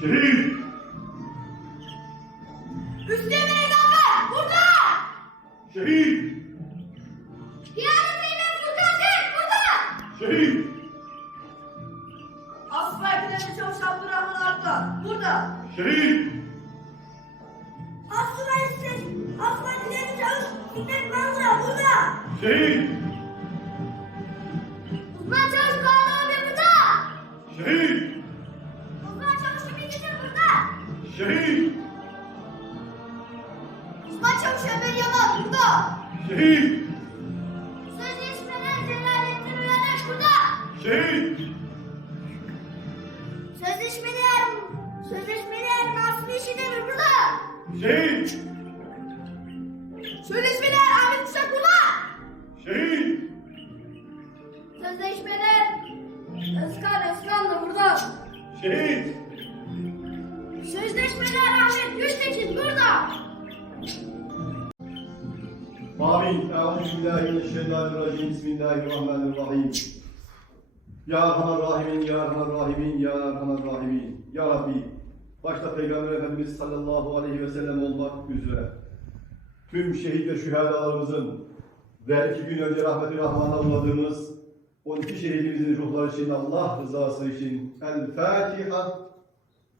Şehit! Üstüne Peygamber burada! Şehit! Piyade Zeynep Sultan Zeynep burada! Şehit! Asfer Kıdemli Çavuş Abdurrahman Arka burada! İstek, Asfer Kıdemli Çavuş Fikret Mandıra burada! Şehit! Uzman Çavuş Kaan abi burada! Şehit! Uzman Çavuş Emin Geçer burada! Şehit! Uzman Çavuş Ömer Yaman burada! Şehit! Sözleşmeler Celalettin Uyanır burada! Şehit! Sözleşmeler, sözleşmeler Masum İşidemir burada! Şehit! Sözleşmeler Ahmet Kuşak burada! Şehit! Sözleşmeler Özkan Özkan da burada! Şehit! Sözleşmeler Ahmet Gültekin burada! Amin. Euzubillahimineşşeytanirracim. Bismillahirrahmanirrahim. Ya Erhamer Rahimin, Ya Erhamer Rahimin, Ya Erhamer Rahimin. Ya Rabbi, başta Peygamber Efendimiz sallallahu aleyhi ve sellem olmak üzere tüm şehit ve şühadalarımızın ve iki gün önce rahmeti rahmana uğradığımız 12 şehidimizin ruhları için Allah rızası için El Fatiha